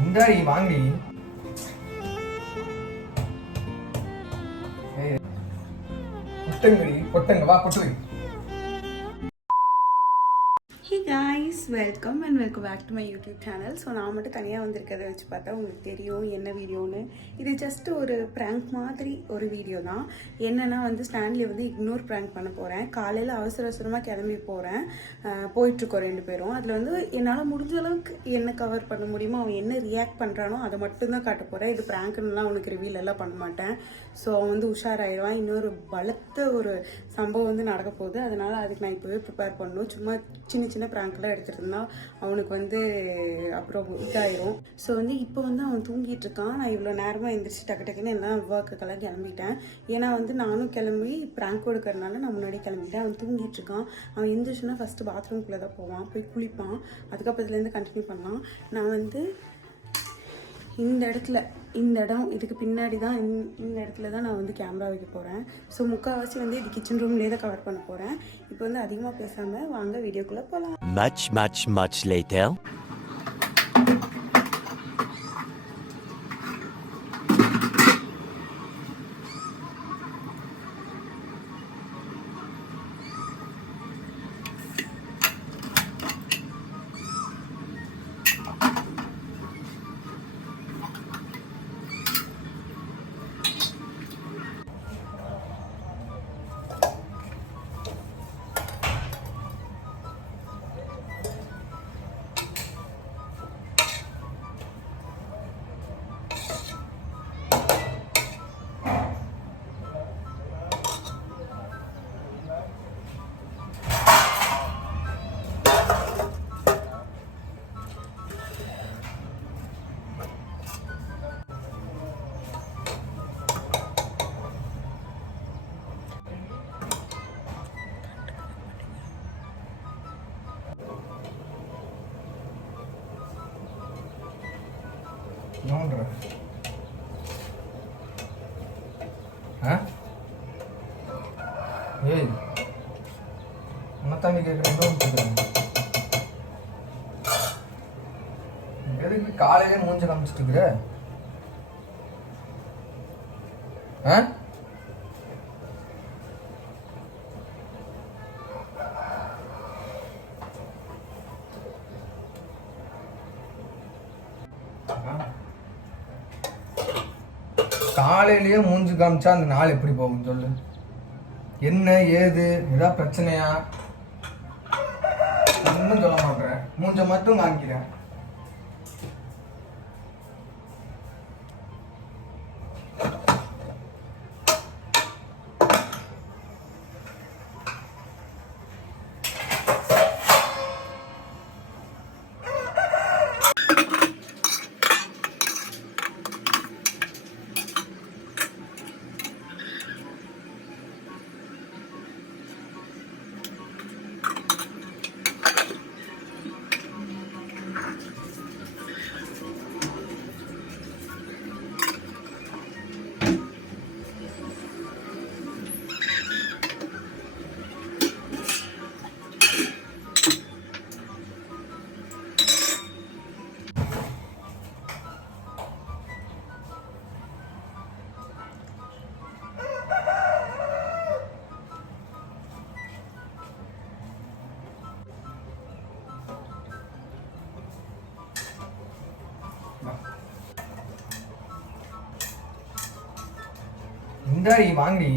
இந்தாடி வாங்கி பொட்டுங்கடி பொட்டுங்க வா பொட்டு வை. Hey guys, welcome and welcome back to my YouTube channel. So நான் மட்டும் தனியாக வந்திருக்கிறத வச்சு பார்த்தா உங்களுக்கு தெரியும் என்ன வீடியோன்னு. இது ஜஸ்ட் ஒரு ப்ராங்க் மாதிரி ஒரு வீடியோ தான். என்னென்னா வந்து ஸ்டான்லி வந்து இக்னோர் ப்ராங்க் பண்ண போகிறேன். காலையில் அவசரமாக கிளம்பி போகிறேன், போயிட்டுருக்கோம் 2 பேரும். அதில் வந்து என்னால் முடிஞ்ச அளவுக்கு என்ன கவர் பண்ண முடியுமோ, அவன் என்ன ரியாக்ட் பண்ணுறானோ அதை மட்டும்தான் காட்ட போகிறேன். இது ப்ராங்க்னுலாம் அவனுக்கு ரிவீல் எல்லாம் பண்ண மாட்டேன். ஸோ அவன் வந்து உஷாராயிடுவான். இன்னொரு பலத்த ஒரு சம்பவம் வந்து நடக்க போகுது. அதனால் அதுக்கு நான் இப்போவே ப்ரிப்பேர் பண்ணணும். சும்மா சின்ன சின்ன ப்ராங்க்லாம் எடுத்துகிட்டு இருந்தால் அவனுக்கு வந்து அப்புறம் இதாயிரும். ஸோ வந்து இப்போ வந்து அவன் தூங்கிட்டு இருக்கான். நான் இவ்வளோ நேரமாக எழுந்திரிச்சு டக்குன்னு எல்லாம் ஒர்க்குக்கெல்லாம் கிளம்பிட்டேன். ஏன்னா வந்து நானும் கிளம்பி ப்ராங்க் கொடுக்கறதுனால நான் முன்னாடி கிளம்பிட்டேன். அவன் தூங்கிட்டு இருக்கான். அவன் எழுந்திரிச்சுன்னா ஃபஸ்ட்டு பாத்ரூம்குள்ளே தான் போவான், போய் குளிப்பான். அதுக்கப்புறத்துலேருந்து கண்டினியூ பண்ணலாம். நான் வந்து இந்த இடம் இதுக்கு பின்னாடி தான் இந்த இடத்துல தான் நான் வந்து கேமரா வைக்க போகிறேன். ஸோ முக்கால்வாசி வந்து இது கிச்சன் ரூம்லேயே தான் கவர் பண்ண போகிறேன். இப்போ வந்து அதிகமாக பேசாமல் வாங்க வீடியோக்குள்ளே போகலாம். Much later. நோன்ற ஏய் உனத்தாண்டி கேட்குறேன். எதுக்கு காலையிலே மூஞ்ச காமிச்சிட்டு இருக்கிற? காலையிலேயே மூஞ்சி காமிச்சா அந்த நாள் எப்படி போகும் சொல்லு? என்ன ஏது ஏதாவது பிரச்சனையா? ஒன்றும் சொல்ல மாட்டேன், மூஞ்ச மட்டும் காமிக்கிறேன். இந்தாடி வாங்கி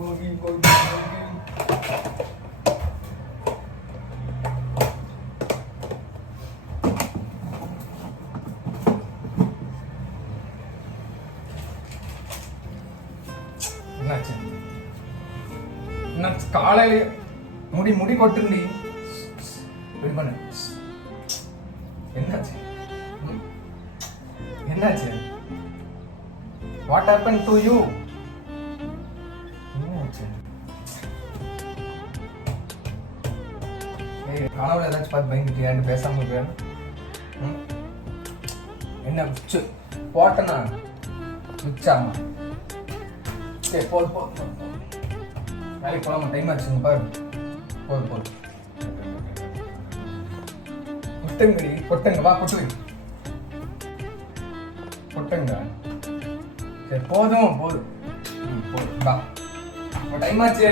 போகி என்னாச்சு? காலையில முடி கொட்டுண்டி. வெயிட் பண்ணு. என்னாச்சு? What happen to you? என்னாச்சு? கனவுல ஏதாச்சும் பார்த்து பயந்துட்டியான்னு பேசாம இருக்கிறேன். என்ன உச்சு போட்டனா உச்சாமா. சரி போது வேலைக்கு போகலாமா? டைம் ஆச்சுங்க பாரு. போது கொட்டுங்கடி கொட்டுங்க. வா கொட்டு கொட்டுங்க. சரி போதும் போதும் வா. டைம் ஆச்சு.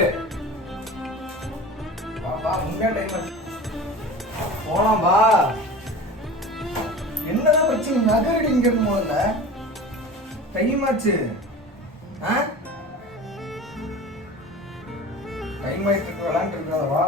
வா உண்மையா டைம் ஆச்சு. போலாம் வா. என்னதான் பிரச்சனை? நகரடி இங்க இருந்து முதல்ல. டைம் ஆச்சு. டைம் ஆயிட்டு இருக்கு. விளையாண்டு இருக்கிறத வா.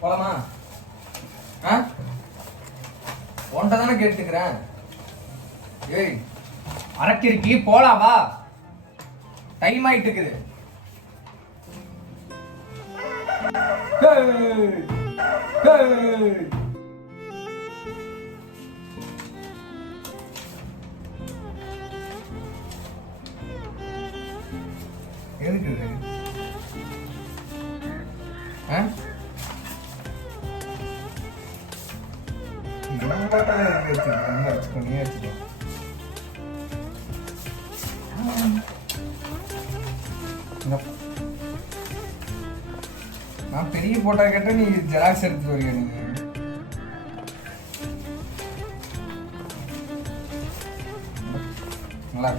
போலாமா? உன்ட்ட தானே கேட்டுக்கிறேன். ஏய் அரக்கிருக்கி போலாம் வா. டைம் ஆயிட்டு இருக்குது. எதுக்கு இது? நான் பெரிய போட்டோ கேட்ட நீ ஜெராக்ஸ் எடுத்து வரீங்க. நீங்க நல்லா